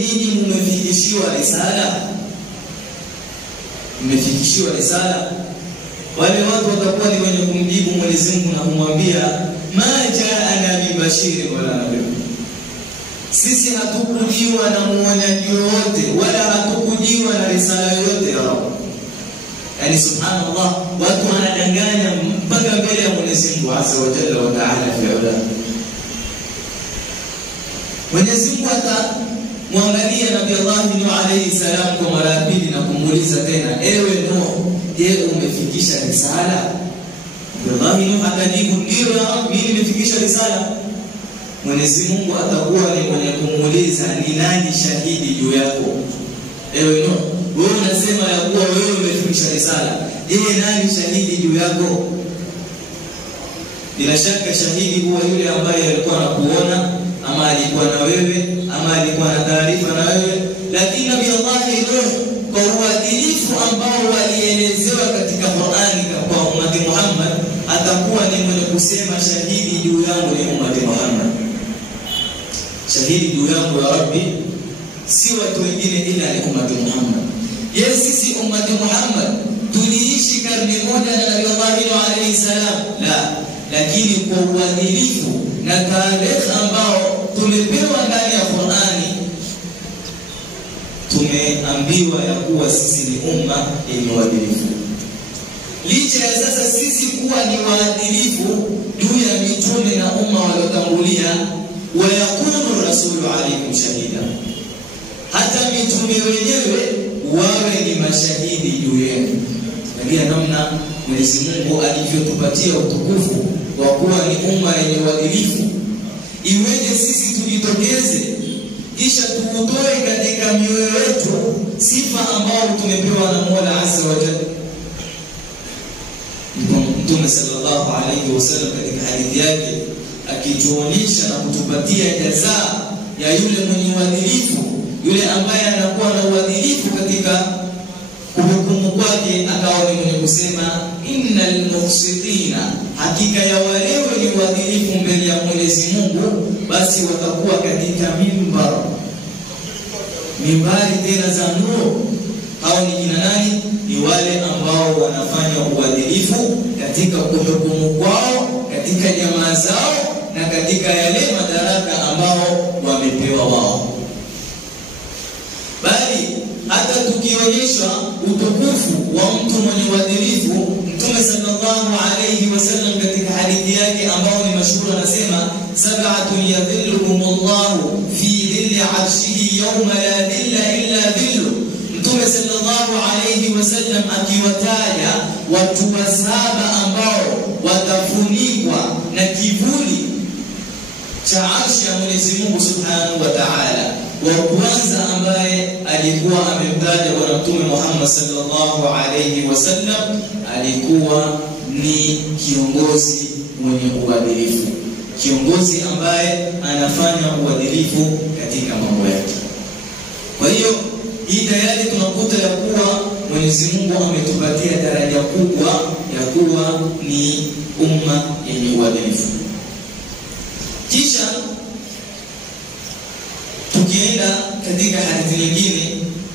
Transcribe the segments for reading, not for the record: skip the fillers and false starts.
Nyinyi mmefikishiwa risala? Mmefikishiwa risala? Wale watu watakuwa ni wenye kumjibu Mwenyezi Mungu na kumwambia ma jaana bibashiri wala nadhir. Sisi hatukujiwa na muonyaji yoyote wala hatukujiwa na risala yoyote ya Rabb. Yani subhanallah, watu wanadanganya mpaka mbele ya Mwenyezi Mungu Azza wa Jalla wa Ta'ala fi ula. Mwenyezi Mungu atamwangalia Nabii Allah Nuh alayhi salam kwa mara pili na kumuuliza tena, ewe Nuh, je, umefikisha risala? Nabii Nuh akajibu, ndio ya Rabbi, mimi nimefikisha risala. Mwenyezi Mungu atakuwa ni mwenye kumuuliza, ni nani shahidi juu yako? Ewe Nuh, wewe unasema ya kuwa wewe umefikisha risala. Je, nani shahidi juu yako? Bila shaka shahidi huwa yule ambaye alikuwa anakuona, ama alikuwa na wewe, ama alikuwa na taarifa na wewe. Lakini Nabii Allah Nuh kwa uadilifu ambao walielezewa katika Qur'ani kwa ummati Muhammad, atakuwa ni mwenye kusema shahidi juu yangu ni ummati Muhammad. Shahidi juu yangu ya Rabbi si watu wengine ila ni ummati Muhammad. Yes, sisi ummati Muhammad tuliishi karne moja na Nabii Allah Nuh alayhi salam? La, lakini kwa uadilifu na tarehe ambao tumepewa ndani ya Qur'ani, tumeambiwa ya kuwa sisi ni umma yenye uadilifu. Licha ya sasa sisi kuwa ni waadilifu juu ya mitume na umma waliotangulia, wa yakunu rasulu alaykum shahida, hata mitume wenyewe wawe ni mashahidi juu yenu. Ndio namna Mwenyezi Mungu alivyotupatia utukufu kwa kuwa ni umma yenye uadilifu. Iweje sisi tujitokeze kisha tuutoe katika mioyo yetu sifa ambao tumepewa na Mola Azza wa Jalla? Mtume sallallahu alayhi wasallam katika hadithi yake akituonyesha na kutupatia jazaa ya yule mwenye uadilifu, yule ambaye anakuwa na uadilifu katika kuhukumu kwake, akawa ni mwenye kusema innal muqsitina, hakika ya wale wenye uadilifu mbele ya Mwenyezi Mungu, basi watakuwa katika mimbari tena za nuru. Hao ni kina nani? Ni wale ambao wanafanya uadilifu katika kuhukumu kwao, katika jamaa zao na katika yale madaraka ambao wamepewa wao. Bali hata tukionyesha utukufu wa mtu mwenye uadilifu, Mtume sallallahu alayhi wasallam katika hadithi yake ambao ni mashuhuri anasema, sab'atun yadhilluhumullahu fi dhilli 'arshihi yawma la dhilla illa dhilluh. Mtume sallallahu alayhi wasallam akiwataja watu wasaba ambao watafunikwa na kivuli cha arshi ya Mwenyezi Mungu Subhanahu wa Ta'ala. Wa kwanza ambaye alikuwa amemtaja Bwana Mtume Muhammad sallallahu alayhi wasallam alikuwa ni kiongozi mwenye uadilifu, kiongozi ambaye anafanya uadilifu katika mambo yake. Kwa hiyo hii tayari tunakuta ya kuwa Mwenyezi Mungu ametupatia daraja kubwa ya kuwa ni umma yenye uadilifu. Kisha tukienda katika hadithi nyingine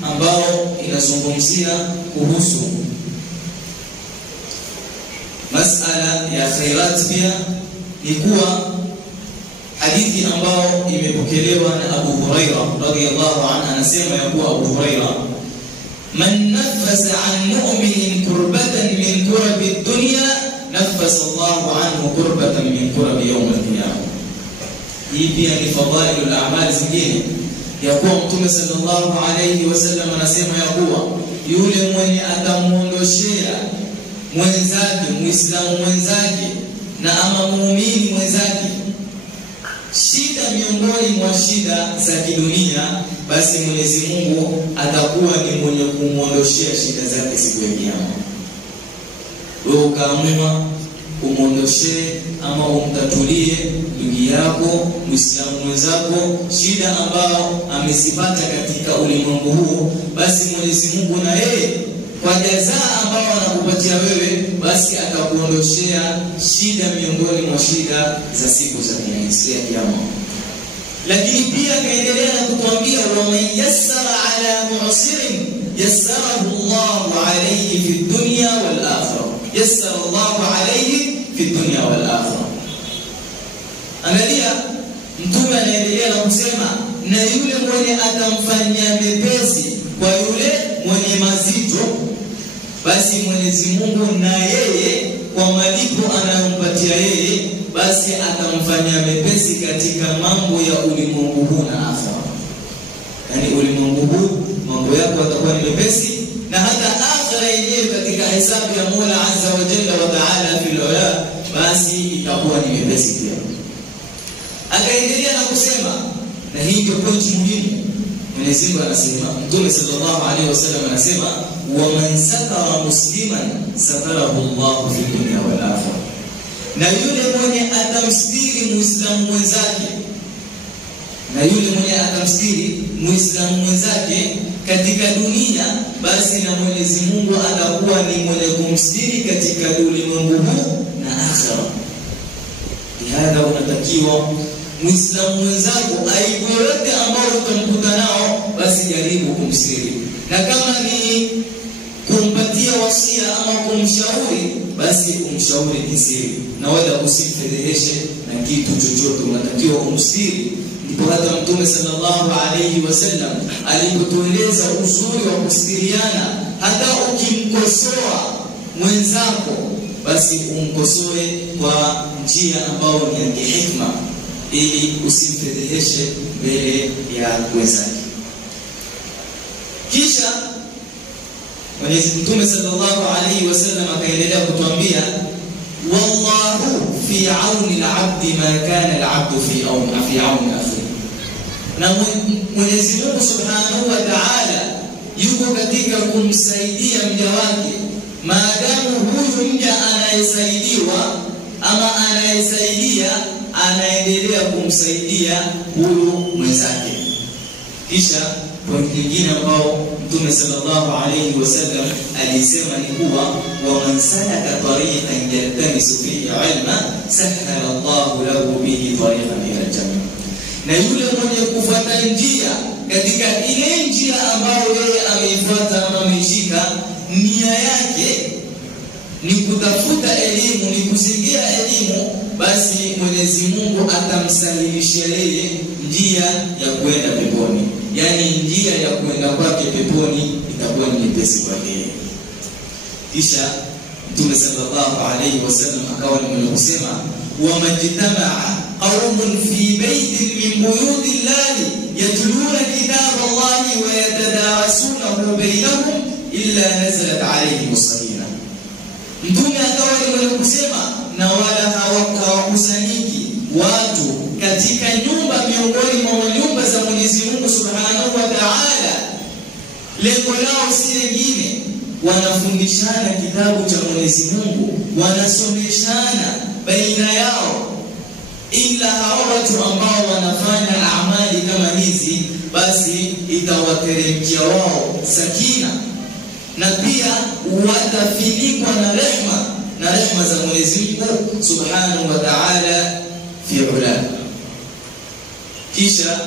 ambao inazungumzia kuhusu masala ya khairat, pia ni kuwa hadithi ambao imepokelewa na Abu Huraira radhiyallahu anhu, anasema ya kuwa Abu Huraira, man nafasa an mu'minin kurbatan min kurabi dunya nafasa Allahu anhu kurbatan min kurabi yawm al-qiyamah. Hii pia ni fadhailul a'mal zingine ya kuwa Mtume sallallahu alayhi wasallam anasema ya kuwa yule mwenye atamuondoshea mwenzake, Muislamu mwenzake na ama muumini mwenzake shida miongoni mwa shida za kidunia, basi Mwenyezi Mungu atakuwa ni mwenye kumuondoshea shida zake siku ya Kiyama. Wewe ukaamua umuondoshee ama umtatulie ndugu yako Muislamu mwenzako shida ambao amesipata katika ulimwengu huu, basi Mwenyezi Mungu na yeye kwa jazaa ambao anakupatia wewe, basi atakuondoshea shida miongoni mwa shida za siku za Kiyama. Lakini pia kaendelea na kutuambia wa man yassara ala mu'sirin yassarahu Allahu alayhi fi dunya wal akhirah. Yassara Allahu alayhi fi dunya wal akhirah. Angalia, Mtume anaendelea na kusema, na yule mwenye atamfanyia mepesi kwa yule mwenye mazito, basi Mwenyezi Mungu na yeye kwa malipo anayompatia yeye, basi atamfanyia mepesi katika mambo ya ulimwengu huu na akhera. Yani ulimwengu huu mambo yako yatakuwa ni mepesi, na hata akhera yenyewe katika hesabu ya Mola Azza wa Jalla wa Ta'ala fil ula, basi itakuwa ni mepesi pia. Akaendelea na kusema, na hii ndio point muhimu. Mwenyezi Mungu anasema, Mtume sallallahu alaihi wasallam anasema, wa man satara musliman satarahu Allahu fi dunya wal akhirah. Na yule mwenye atamstiri muislamu mwenzake, na yule mwenye atamstiri muislamu mwenzake katika dunia, basi na Mwenyezi Mungu atakuwa ni mwenye kumstiri katika ulimwengu huu na akhera. Hivyo unatakiwa muislamu mwenzako aibu yote ambayo utamkuta nao, basi jaribu kumstiri. Na kama ni kumpatia wasia ama kumshauri, basi umshauri kisiri, na wala usimfedheheshe na kitu chochote, unatakiwa kumstiri. Ndipo hata Mtume sallallahu alayhi wasallam alipotueleza uzuri wa kustiriana, hata ukimkosoa mwenzako, basi umkosoe kwa njia ambayo ni ya kihikma, ili usimfedheheshe mbele ya wenzake. Kisha Mtume sallallahu alayhi wasallam akaendelea kutuambia, wallahu fi auni al-'abdi ma kana al-'abdu fi auni akhi. Na Mwenyezi Mungu subhanahu wa ta'ala yuko katika kumsaidia mja wake, maadamu huyu mja anayesaidiwa ama anayesaidia anaendelea kumsaidia huyu mwenzake. Kisha point nyingine ambao Mtume sallallahu alayhi wasallam alisema ni kuwa, wa man salaka tariqan yaltamisu fihi ilma sahala Allahu lahu bihi tariqan ila al-jannah. Na yule mwenye kufuata njia katika ile njia ambayo yeye ameifuata ama ameishika, nia yake ni kutafuta elimu, ni kusikia elimu, basi Mwenyezi Mungu atamsahilisha yeye njia ya kwenda peponi. Yani njia ya kwenda kwake peponi itakuwa ni nyepesi kwake. Kisha Mtume sallallahu alayhi wasallam akawa ni mwenye kusema, wa majtamaa qaumun fi baytin min buyuti llahi yatluna kitaba Allahi wa yatadarasunahu bainahum illa nazalat alayhim as-sakina. Mtume akawa ni mwenye kusema, na wala hawakusanyiki watu katika nyumba miongoni mwa nyumba za Mwenyezi Mungu subhanahu wa ta'ala, lengo lao si lingine, wanafundishana kitabu cha Mwenyezi Mungu, wanasomeshana baina yao, ila hao watu ambao wanafanya amali kama hizi, basi itawateremkia wao sakina, na pia watafinikwa na rehma za Mwenyezi Mungu subhanahu wa ta'ala fi ula. Kisha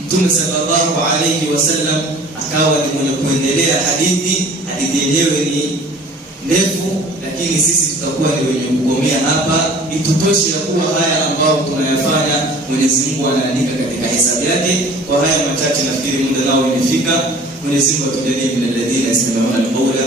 Mtume sallallahu alayhi wasallam akawa ni mwenye kuendelea hadithi yenyewe ni ndefu, lakini sisi tutakuwa ni wenye kugomea hapa. Itutoshe ya kuwa haya ambao tunayafanya Mwenyezi Mungu anaandika katika hesabu yake. Kwa haya machache nafikiri muda nao umefika. Mwenyezi Mungu atujalie min alladhina yastami'una al-qawla